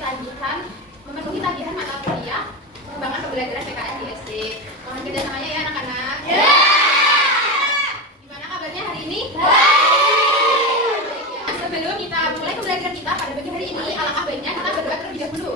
memenuhi tagihan mata kuliah pengembangan pembelajaran PKN di SD. Mohon kerjasamanya ya anak-anak. Gimana kabarnya hari ini? Sebelum kita mulai pembelajaran kita pada pagi hari ini, alangkah baiknya kita berdoa terlebih dahulu.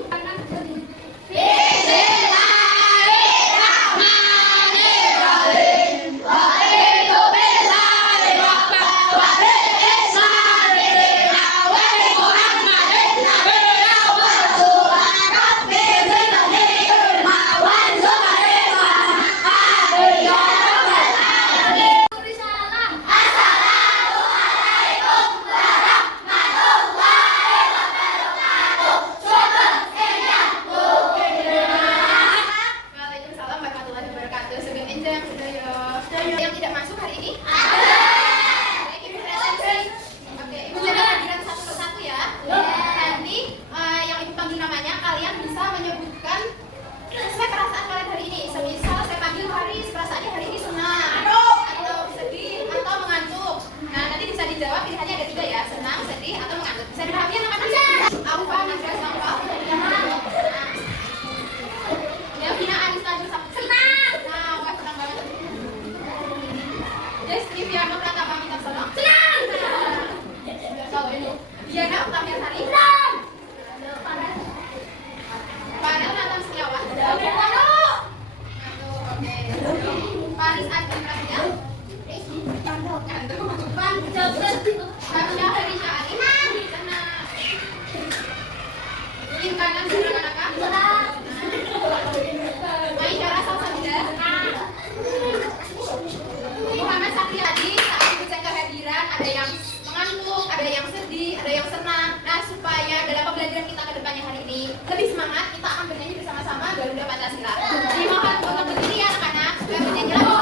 Yang tidak masuk hari ini? Baik, Ibu presentasi. Oke, Ibu coba hadiran satu persatu ya. Nanti yang Ibu panggil namanya, kalian bisa menyebutkan sesuai perasaan kalian hari ini. Semisal saya panggil Haris, perasaannya hari ini senang, atau sedih, atau mengantuk. Nah, nanti bisa dijawab, pilihannya ada 3 ya, senang, sedih, atau mengantuk. Bisa dipahami anak-anak? Aufa, Nafra, Aufa. Ya, Vina, Anissa, Jusap. Senang. Nah, wah, senang banget. Triviano Pratama Witaksono. Senang. Kalau ini Diana Utamiar Sari. Senang. Panel Nathan Setiawan. Oke. Paris Adin Prasetya. Tasya Herisha Ali. Senang. Intanan Sudrakanaka. Senang. Aisyara Salsabila. Muhammad Sakri Adi, saat Ibu cek kehadiran, ada yang mengantuk, ada yang sedih, ada yang senang. Nah, supaya dalam pembelajaran kita ke depannya hari ini lebih semangat, kita akan bernyanyi bersama-sama Garuda Pancasila. Dimohon untuk berdiri ya anak-anak, supaya bernyanyi lagi.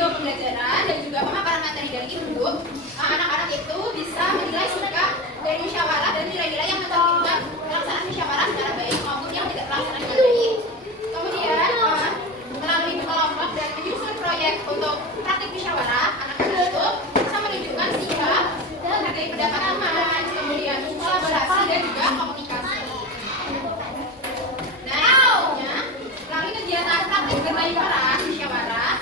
Pembelajaran dan juga pemaparan materi dari Ibu, anak-anak itu bisa menilai suka dari musyawarah dan nilai-nilai yang mencerminkan pelaksanaan musyawarah secara baik maupun yang tidak terlaksana dengan baik. Kemudian melalui kelompok dan menyusun proyek untuk praktik musyawarah, anak-anak itu bisa menunjukkan sikap dan menghargai pendapat teman, kemudian kolaborasi dan juga komunikasi. Nah, melalui kegiatan praktik bermusyawarah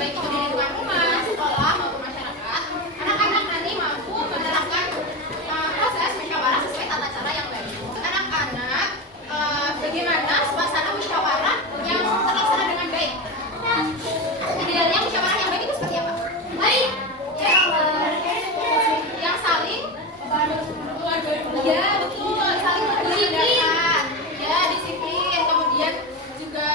baik itu di lingkungan rumah, sekolah maupun masyarakat, anak-anak nanti mampu menerapkan proses musyawarah sesuai tata cara yang baik. Anak-anak, bagaimana suasana musyawarah yang terlaksana dengan baik? Idealnya musyawarah yang baik itu seperti apa? Baik, ya, yang saling, ya betul, saling berbagi pendapat, ya disiplin, kemudian juga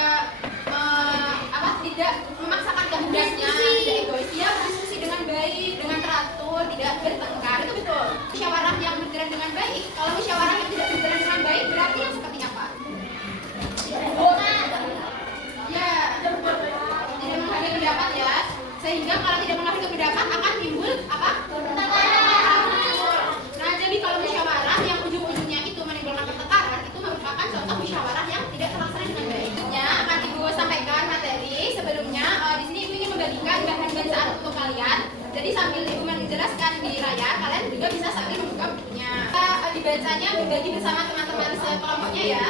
tidak memaksakan kehendaknya, tidak egois, dia berdiskusi dengan baik, dengan teratur, tidak bertengkar, itu betul. Musyawarah yang berjalan dengan baik, kalau musyawarah yang tidak berjalan dengan baik, berarti yang seperti apa? Ya, tidak menghargai pendapat ya, sehingga kalau tidak menghargai pendapat akan timbul apa? Nah, jadi kalau musyawarah yang ujung-ujungnya itu menimbulkan pertengkaran, itu merupakan contoh musyawarah yang tidak terlaksana dengan baik. Akan Ibu sampaikan materi sebelumnya di kalian. Jadi sambil ibu menjelaskan di layar, kalian juga bisa sambil membuka bukunya. Dibacanya dibagi bersama teman-teman sekelompoknya ya.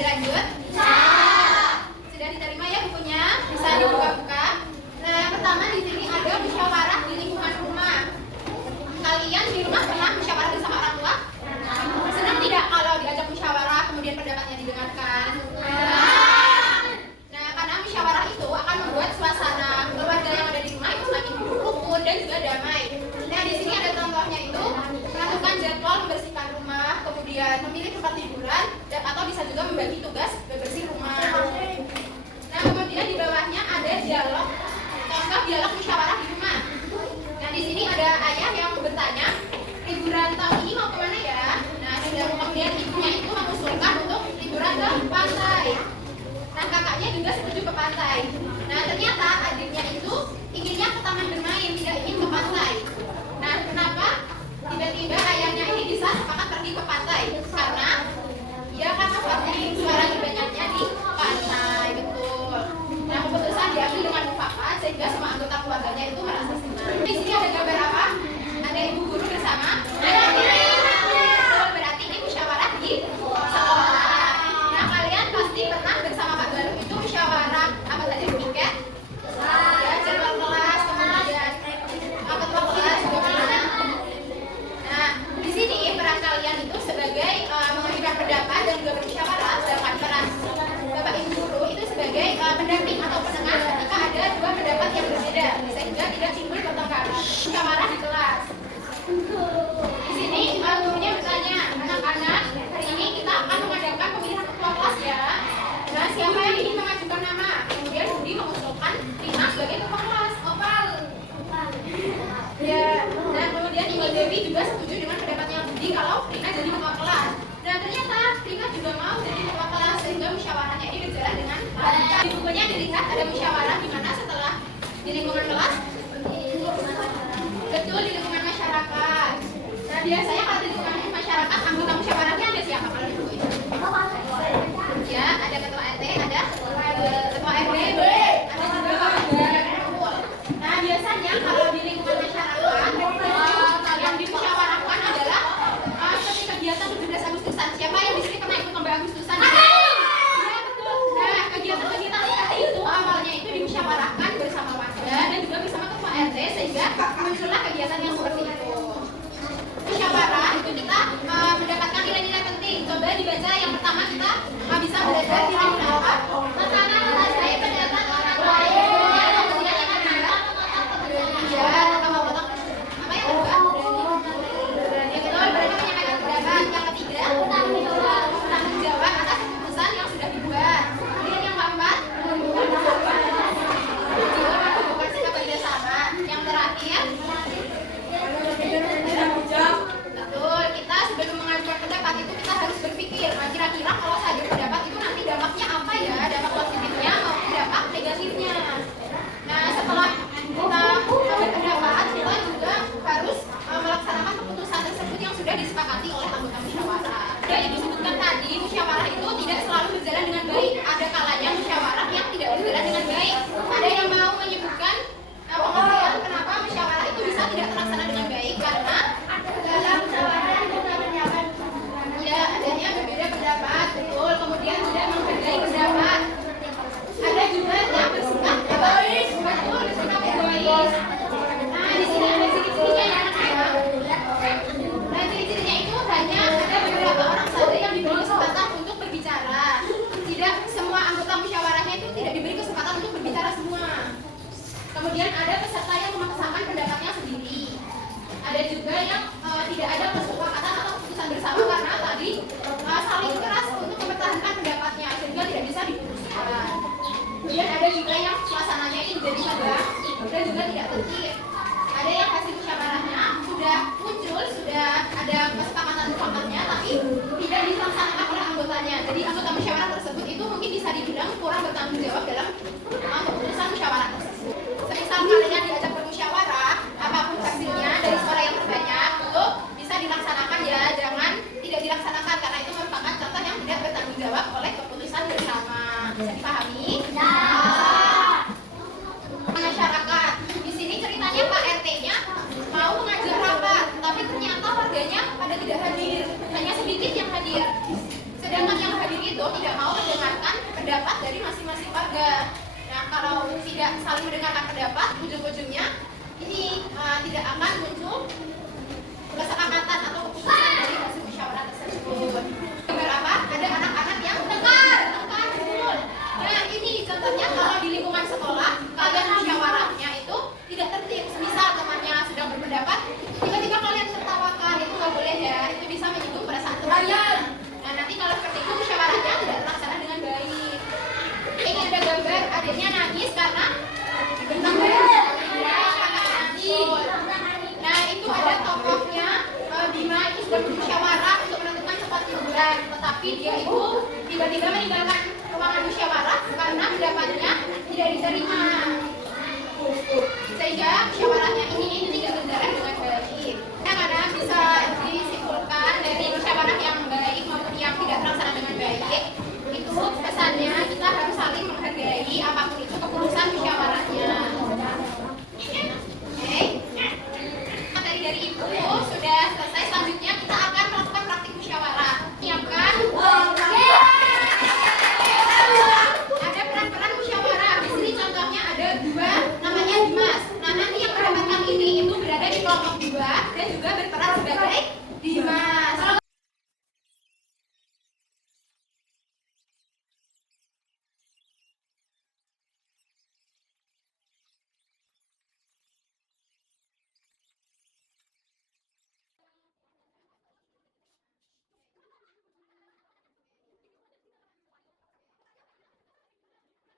Lanjut. Sudah diterima ya bukunya? Bisa dibuka-buka. Nah, pertama di sini ada musyawarah di lingkungan rumah. Kalian di rumah pernah musyawarah bersama orang tua? Senang tidak kalau diajak musyawarah kemudian pendapatnya didengarkan? Nah, karena musyawarah itu akan membuat suasana keluarga yang ada di rumah itu semakin rukun dan juga damai. Nah, di sini ada contohnya itu menentukan jadwal membersihkan rumah, kemudian memilih tempat liburan, atau bisa juga membagi tugas bebersih rumah. Nah, kemudian di bawahnya ada dialog, contoh dialog musyawarah di rumah. Nah, di sini ada ayah yang bertanya, liburan tahun ini mau kemana ya? Nah, kemudian ibunya itu mengusulkan untuk liburan ke pantai. Nah, kakaknya juga setuju ke pantai. Nah, ternyata adiknya itu inginnya ke taman bermain, tidak ingin ke pantai. Nah, kenapa tiba-tiba ayahnya ini bisa sepakat pergi ke pantai? Karena suara banyaknya di pantai, betul. Nah, keputusan diambil dengan mufakat sehingga semua anggota keluarganya itu merasa senang. Di sini ada gambar apa? Ada ibu guru bersama betul, berarti ini musyawarah di sekolah. Nah, kalian pasti pernah bersama Pak Galuh itu musyawarah apa tadi, piket? Ya, jadwal kelas, kemudian ketua kelas juga pernah. Nah, di sini peran kalian itu sebagai memberikan pendapat dan juga bermusyawarah, sedangkan peran Bapak Ibu guru itu sebagai pendamping atau penengah ketika ada dua pendapat yang berbeda, sehingga tidak timbul pertengkaran. Musyawarah di kelas. Di sini gurunya bertanya, anak-anak, hari ini kita akan mengadakan pemilihan ketua kelas ya. Nah, siapa yang ingin mengajukan nama? Kemudian Budi mengusulkan Rina sebagai ketua kelas. Opal. Ya, dan kemudian Ibu Dewi juga setuju dengan pendapatnya Budi kalau Rina jadi ketua kelas. Nah, ternyata Rina juga mau jadi ketua kelas sehingga musyawarahnya ini berjalan dengan lancar. Di bukunya dilihat ada musyawarah di mana setelah di lingkungan kelas, betul, di lingkungan masyarakat. Nah, biasanya kalau di lingkungan masyarakat anggota musyawarahnya ada siapa kalau di buku itu? Ya, ada ketua RT, ada ketua RW, ada juga wakil. Nah, biasanya kalau di lingkungan masyarakat yang dimusyawarahkan adalah seperti kegiatan 17 Agustusan. Siapa yang di sini pernah ikut lomba Agustusan? Ya, betul. Nah, kegiatan-kegiatan seperti itu awalnya itu dimusyawarahkan bersama warga dan juga bersama ketua RT sehingga muncullah kegiatan yang seperti itu. Musyawarah itu kita mendapatkan nilai-nilai penting. Coba dibaca yang pertama, kita bisa belajar nilai-nilai apa? Tatanan bahasa, pendapat orang lain. Kemudian yang kedua, ya, apa ya kedua? Yang kedua berarti menyampaikan pendapat. Yang ketiga, tanggung jawab atas keputusan yang sudah dibuat. Kemudian yang keempat, melakukan sikap kerjasama. Yang terakhir, betul, kita sebelum mengajukan pendapat itu kita harus berpikir, kira-kira kalau saya pendapat itu nanti dampaknya apa ya, dampak positifnya maupun dampak negatifnya. Nah, setelah kita berpendapat, kita juga harus melaksanakan keputusan tersebut yang sudah disepakati oleh anggota musyawarah. Dan yang disebutkan tadi, musyawarah itu tidak selalu berjalan dengan baik. Ada kalanya musyawarah yang tidak berjalan dengan baik. Ada yang mau menyebutkan pengertian kenapa musyawarah itu bisa tidak terlaksana dengan baik? Karena dalam musyawarah itu ya adanya berbeda pendapat, betul. Kemudian tidak menghargai pendapat. Ada juga yang bersifat egois, betul, bersifat egois. Nah, di sini ada ciri-cirinya ya anak-anak. Nah, ciri-cirinya itu hanya ada beberapa orang saja yang diberi kesempatan untuk berbicara. Tidak semua anggota musyawarahnya itu tidak diberi kesempatan untuk berbicara semua. Kemudian ada peserta yang memaksakan pendapatnya sendiri. Ada juga yang tidak ada kesepakatan atau keputusan bersama karena tadi saling keras untuk mempertahankan pendapatnya sehingga tidak bisa diputuskan. Kemudian ada juga yang suasananya ini menjadi tegang dan juga tidak tertib. Ada yang hasil musyawarahnya sudah muncul, sudah ada kesepakatan mufakatnya, tapi tidak dilaksanakan oleh anggotanya. Jadi anggota musyawarah tersebut itu mungkin bisa dibilang kurang bertanggung jawab dalam keputusan musyawarah tersebut. Semisal kalian diajak bermusyawarah, apapun hasilnya dari suara yang terbanyak itu bisa dilaksanakan ya, jangan tidak dilaksanakan karena itu merupakan contoh yang tidak bertanggung jawab oleh keputusan bersama. Bisa dipahami? Masyarakat. Di sini ceritanya Pak RT-nya mau mengajak rapat, tapi ternyata warganya pada tidak hadir, hanya sedikit yang hadir. Sedangkan yang hadir itu tidak mau mendengarkan pendapat dari masing-masing warga. Nah, kalau tidak saling mendengarkan pendapat, ujung-ujungnya ini tidak akan muncul kesepakatan atau keputusan dari hasil musyawarah tersebut. Gambar apa? Ada anak-anak yang tengkar betul. Nah, ini contohnya kalau di lingkungan sekolah, kalian musyawarahnya itu tidak tertib. Semisal temannya sedang berpendapat, tiba-tiba kalian tertawakan, itu nggak boleh ya. Itu bisa menyinggung perasaan temannya. Nah, nanti kalau seperti itu musyawarahnya tidak terlaksana dengan baik. Ini ada gambar adiknya nangis karena nah, itu ada tokohnya Bima itu sudah bermusyawarah untuk menentukan tempat hiburan, tetapi dia itu tiba-tiba meninggalkan ruangan musyawarah karena pendapatnya tidak diterima, sehingga musyawarahnya ini tidak berjalan dengan baik. Karena bisa disimpulkan dari musyawarah yang baik maupun yang tidak terlaksana dengan baik, itu pesannya kita harus saling menghargai apapun itu keputusan musyawarahnya. Materi dari ibu sudah selesai. Selanjutnya kita akan melakukan praktik musyawarah. Siapkan. Ada peran-peran musyawarah. Di sini contohnya ada dua, namanya Dimas. Nah, nanti yang mendapatkan ini itu berada di kelompok 2 dan juga berperan sebagai Dimas.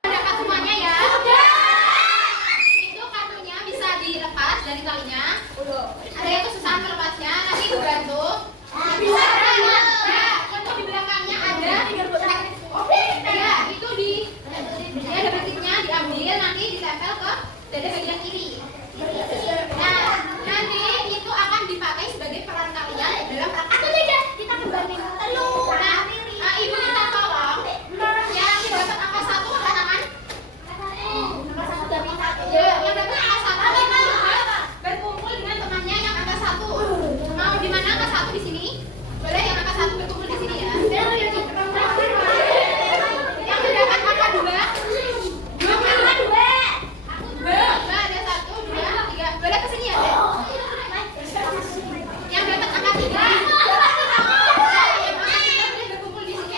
Dapat semuanya ya. Itu kartunya bisa dilepas dari talinya. Ada yang kesusahan melepasnya, nanti dibantu. Bisa. Nah, contoh di belakangnya ada. Ya, itu dia ada bentuknya, diambil nanti ditempel ke dada bagian kiri. Nah, nanti itu akan dipakai sebagai peran kalian dalam praktik. Kita kembali telur. Nah, ibu minta tolong yang dapat angka 1 angkat tangan. Yang dapat angka 1 berkumpul dengan temannya yang angka 1. Mau di mana angka 1 di sini? Boleh yang angka 1 berkumpul di sini ya. Yang mendapat angka 2. Ada 1, 2, 3. Boleh ke sini ya, Dek? Yang dapat angka 3. Yang angka 3 boleh berkumpul di sini.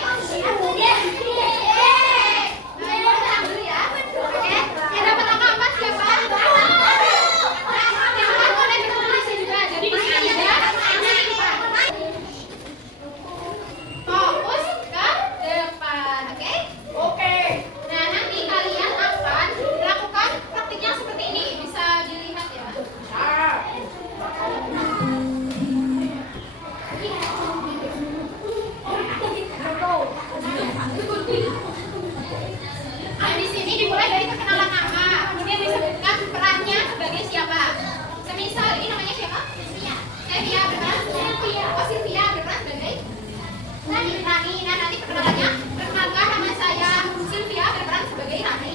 Yang dapat angka 4 siapa? Yang 4 boleh berkumpul di sini juga. Jadi di sini 3, di sini 4. Fokus ke depan, oke? Oke. Nah, nanti kalian akan melakukan praktiknya seperti ini. Bisa dilihat ya. Nah, di sini dimulai dari perkenalan nama, kemudian disebutkan perannya sebagai siapa. Semisal ini namanya siapa? Sylvia berperan Sylvia. Oh, Sylvia berperan sebagai Rani. Nah, nanti perkenalannya, perkenalkan nama saya Sylvia berperan sebagai Rani.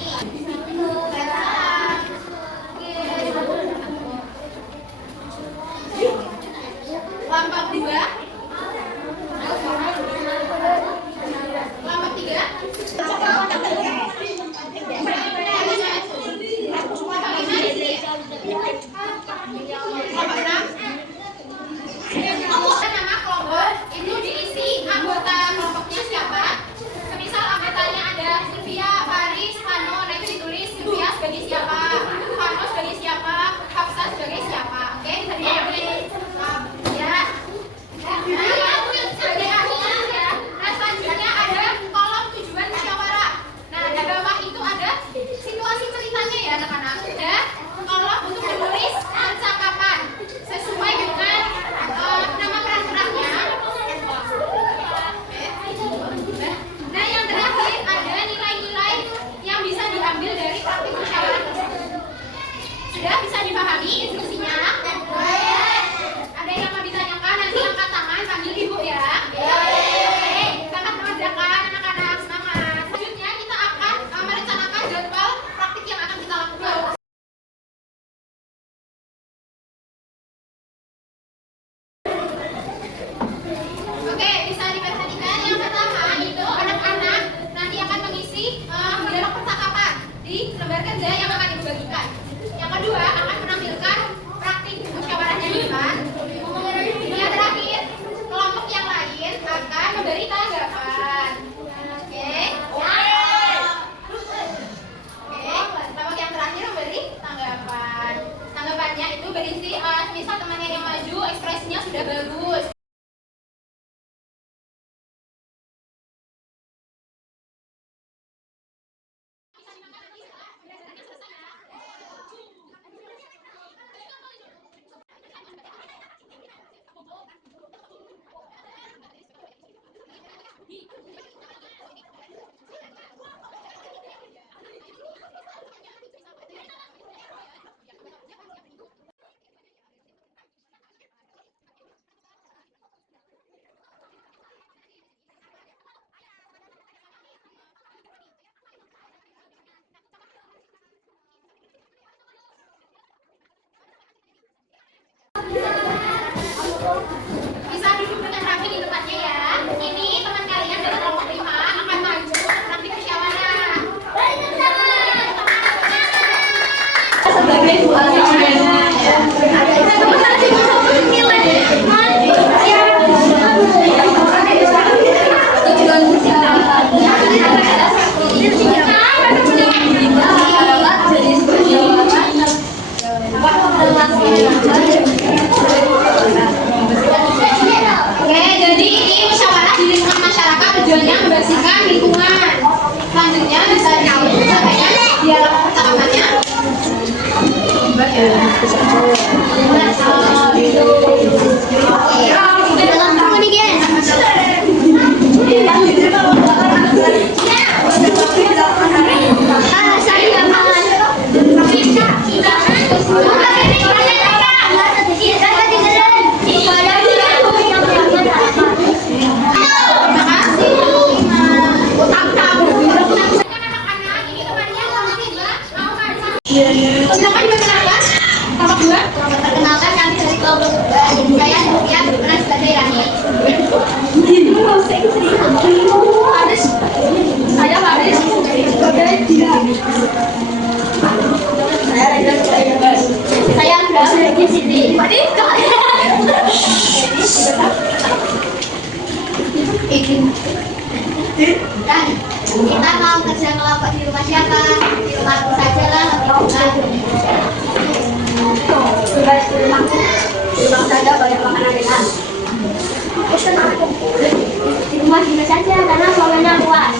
Kelompok 2. Kelompok 3. Nama kelompok itu diisi anggota kelompoknya siapa. Semisal anggotanya ada Sylvia, Faris, Hano, nah itu ditulis instruksinya? Ada yang mau ditanyakan? Nanti angkat tangan, panggil ibu ya. Oke, sangat mengerjakan anak-anak, semangat. Selanjutnya kita akan merencanakan jadwal praktik yang akan kita lakukan. Oke, bisa diperhatikan yang pertama itu anak-anak nanti akan mengisi dialog percakapan di lembar kerja yang akan dibagikan. Yang kedua akan menampilkan praktik musyawarahnya di depan. Yang terakhir, kelompok yang lain akan memberi tanggapan. Oke. Kelompok yang terakhir memberi tanggapan. Tanggapannya itu berisi misal temannya yang maju ekspresinya sudah bagus. Bisa duduk dengan rapi di tempatnya ya. Ini teman kalian dari kelompok 5 akan maju praktik musyawarah. Sebagai Oke, jadi ini musyawarah di lingkungan masyarakat tujuannya membersihkan lingkungan. Selanjutnya bisa disampaikan dialog percakapannya. Silakan diperkenalkan. Kelompok 2. Perkenalkan kami dari kelompok 2. Saya Sofia berperan sebagai Rani. Haris. Saya Haris sebagai Dina. Saya Reza sebagai Saya Andra sebagai Siti. Dan kita mau kerja kelompok di rumah siapa? Di rumah aku saja lah, atau bukan? Tugas di rumahku, di rumah saja banyak makanan enak. Di rumah Dina saja karena suaminya puas.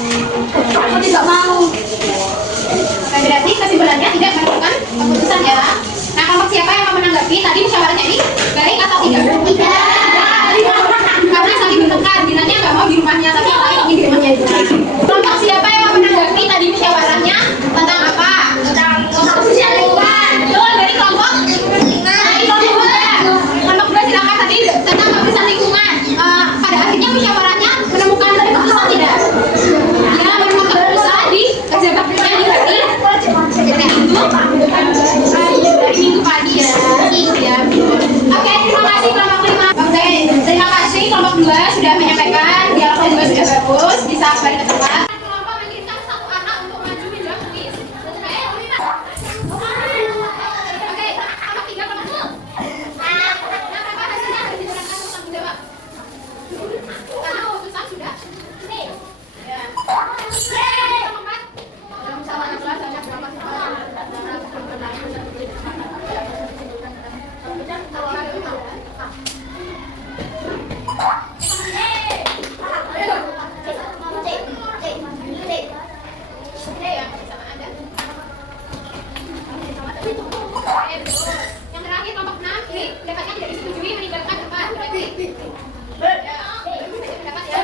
Aku tidak mau. Berarti kesimpulannya tidak menentukan keputusan ya. Nah, kelompok siapa yang mau menanggapi tadi musyawarahnya ini baik atau tidak? Tidak. Karena saling bertengkar, Dinanya nggak mau di rumahnya, tapi yang lain ingin di rumahnya itu. Kelompok siapa yang mau menanggapi tadi musyawarahnya tentang apa? Tentang sosial lingkungan. Betul, dari kelompok? Dari kelompok 2. Kelompok 2 silakan tadi tentang kebersihan lingkungan. Pada akhirnya musyawarahnya menemukan keputusan tidak? Ya, menemukan keputusan di kerja baktinya di hari Minggu pagi ya. Iya. Oke, terima kasih kelompok 5. Oke, terima kasih kelompok 2 sudah menyampaikan dialog juga sudah bagus. Bisa kembali ke tempat. Kelompok mengirimkan satu anak untuk maju menjawab kuis. Oke, kelompok 3 kelompok 2. Nah, apa hasilnya harus diterangkan untuk menjawab. Karena keputusan sudah. Ya. Kelompok 4. Sama kelas ada berapa sih? Yang terakhir kelompok 6 ini pendapatnya tidak disetujui meninggalkan tempat berarti. Ya, pendapat ya.